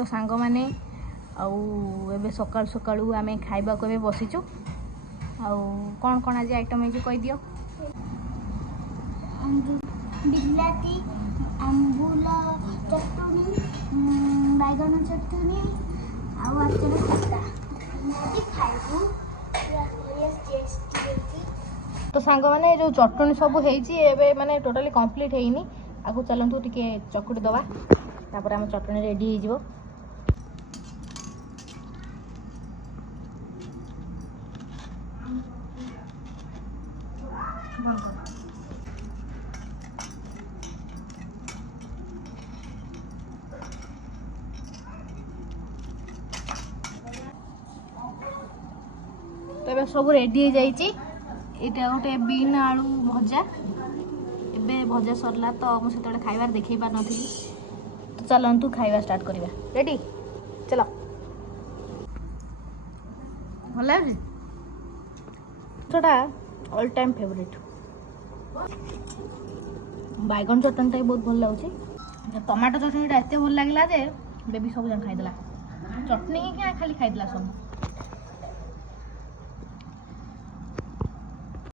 तो सांग मैंने आउ सकाल सकाळू आम खाइबा को बसीचु आउ कौन कौन आज आइटम है कही दियो। बिलाती अम्बुल चटनी बैगन चटनी आउ आचार खटा खाइबू तो सांग मैंने जो चटनी सब है माने टोटाली कंप्लीट है आगु चलतु टिके चकुटी दवा तापर आम चटनी रेडी हो तो सब रेडी हो जाइए। यहाँ गोटे बीन आलू भजा एबे भजा सरला तो मुझे खाइबार देखी पार नी तो चलतु खाइबा स्टार्ट करवा। रेडी चलो भल लगे ऑल टाइम फेवरेट बैगन चटनी भी बहुत भल लगे। टमाटो चटनी एत भल लगे जे बेबी सब जन खाईदेला चटनी ही क्या खाली खाईदेला सब।